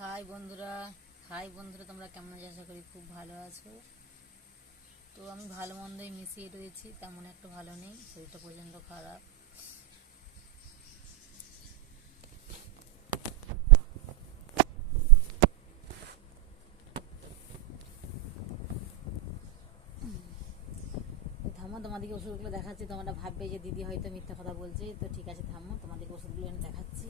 High বন্ধুরা, তোমরা কেমন আছো? আশা করি খুব ভালো আছো। তো আমি ভালো মন্দই মিশিয়ে রয়েছি, তেমন একটা ভালো নেই, শরীরটা প্রচণ্ড খারাপ। থামো, তোমাদেরকে ওষুধগুলো দেখাচ্ছি। তোমরা ভাববে যে দিদি হয়তো মিথ্যা কথা বলছে, তো ঠিক আছে থামো, তোমাদেরকে ওষুধগুলো এনে দেখাচ্ছি।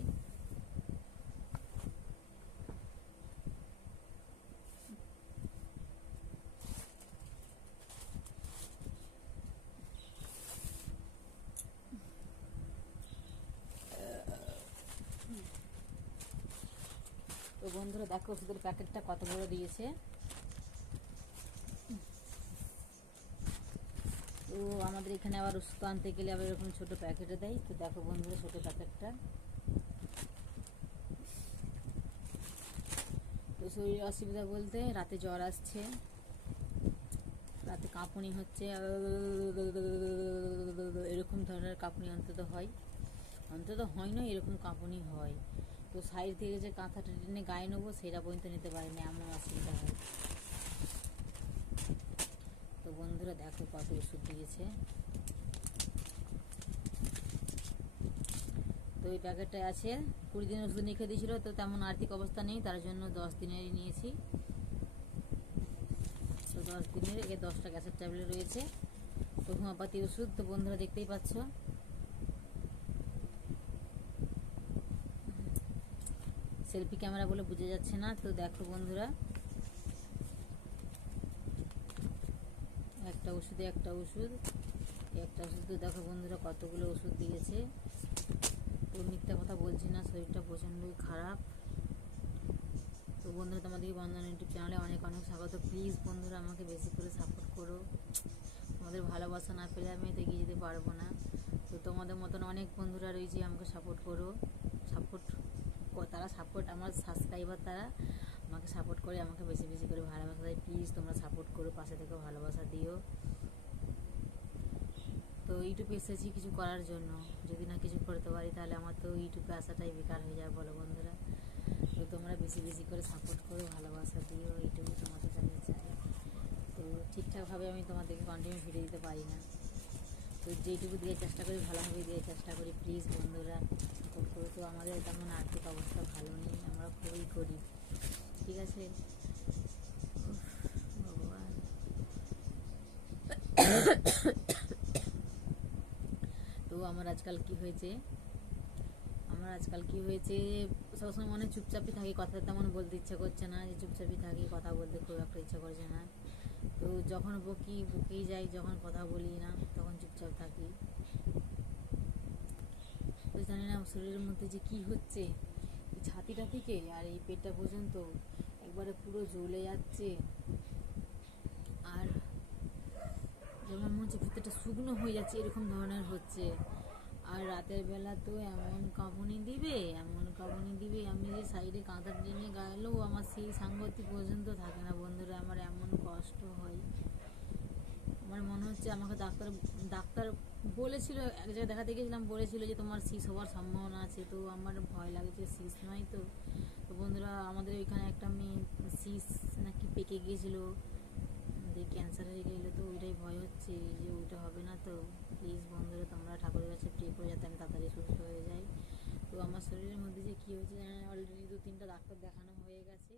তো বন্ধুরা দেখো, ওষুধের প্যাকেটটা কত বড় দিয়েছে। তো আমাদের এখানে আবার ওষুধ আনতে গেলে আবার এরকম ছোটো প্যাকেটে দেয়। তো দেখো বন্ধুরা, ছোটো প্যাকেটটা। তো শরীরের অসুবিধা বলতে রাতে জ্বর আসছে, রাতে কাঁপুনি হচ্ছে, এরকম ধরনের কাঁপুনি অন্তত হয় না, এরকম কাঁপুনি হয়। তো সাইড থেকে যে কাঁথাটা টেনে গায়ে নেবো সেটা পর্যন্ত নিতে পারি না, এমন অসুবিধা হয়। তো বন্ধুরা দেখো কত ওষুধ দিয়েছে। তো এই প্যাকেটটায় আছে 20 দিনের ওষুধ লিখে দিয়েছিল। তো তেমন আর্থিক অবস্থা নেই, তার জন্য 10 দিনেরই নিয়েছি। তো 10 দিনের 10টা গ্যাসের ট্যাবলেট রয়েছে। তো হোমিওপ্যাথি ওষুধ। তো বন্ধুরা দেখতেই পাচ্ছ, সেলফি ক্যামেরা বলে বোঝা যাচ্ছে না। তো দেখো বন্ধুরা, একটা ওষুধে একটা ওষুধ। তো দেখো বন্ধুরা কতগুলো ওষুধ দিয়েছে। তো মিথ্যা কথা বলছি না, শরীরটা প্রচণ্ডই খারাপ। তো বন্ধুরা, তোমাদেরকে বন্ধন ইউটিউব চ্যানেলে অনেক অনেক স্বাগত। প্লিজ বন্ধুরা আমাকে বেশি করে সাপোর্ট করো। তোমাদের ভালোবাসা না পেলে আমি এতে এগিয়ে যেতে পারবো না। তো তোমাদের মতন অনেক বন্ধুরা রয়েছে, আমাকে সাপোর্ট করো। আমার সাবস্ক্রাইবার, তারা আমাকে সাপোর্ট করে, আমাকে বেশি বেশি করে ভালোবাসা দেয়। প্লিজ তোমরা সাপোর্ট করো, পাশে থেকে ভালোবাসা দিও। তো ইউটিউবে এসেছি কিছু করার জন্য, যদি না কিছু করতে পারি তাহলে আমার তো ইউটিউবে আসাটাই বেকার হয়ে যায়, বলো বন্ধুরা। তো তোমরা বেশি বেশি করে সাপোর্ট করো, ভালোবাসা দিও, এইটুকু তোমাদের কাছে চাই। তো ঠিকঠাকভাবে আমি তোমাদেরকে কন্টিনিউ ভিডিও দিতে পারি না, তো যেইটুকু দিয়ে চেষ্টা করি ভালোভাবে দিয়ে চেষ্টা করি। প্লিজ বন্ধুরা সাপোর্ট করো। তো আমাদের তেমন আর্থিক অবস্থা ভালো নেই, আমরা খুবই গরিব, ঠিক আছে। ভগবান। তো আমার আজকাল কি হয়েছে, সবসময় মনে চুপচাপই থাকি, কথা তেমন বলতে ইচ্ছা করছে না, যে চুপচাপই থাকি, কথা বলতে খুব একটা ইচ্ছা করছে না। তো যখন বকেই যাই, যখন কথা বলি না তখন চুপচাপ থাকি। তো জানি না শরীরের মধ্যে যে কি হচ্ছে, এই ছাতিটা থেকে আর এই পেটটা পর্যন্ত একবারে পুরো জ্বলে যাচ্ছে। আর যেমন মনে হচ্ছে ভিতরটা শুকনো হয়ে যাচ্ছে, এরকম ধরনের হচ্ছে। আর রাতের বেলা তো এমন কাঁপুনি দিবে, আমি যে সাইডে কাঁথা টেনে গায়েলেও আমার সেই সাংগতি পর্যন্ত থাকে না বন্ধুরা। আমার এমন কষ্ট হয়, আমার মনে হচ্ছে আমাকে ডাক্তার বলেছিল, এক জায়গায় দেখাতে গেছিলাম, বলেছিল যে তোমার সিস হওয়ার সম্ভাবনা আছে। তো আমার ভয় লাগছে, সিস নয় তো। তো বন্ধুরা, আমাদের ওইখানে একটা মেয়ে সিস নাকি পেকে গিয়েছিল, দিয়ে ক্যান্সার হয়ে গেলো। তো ওইটাই ভয় হচ্ছে যে ওইটা হবে না। তো প্লিজ বন্ধুরা, তোমরা ঠাকুরের কাছে প্রে করে যাতে আমি তাড়াতাড়ি সুস্থ হয়ে যাই। তো আমার শরীরের মধ্যে যে কী হয়েছে জানেন, অলরেডি 2-3টা ডাক্তার দেখানো হয়ে গেছে।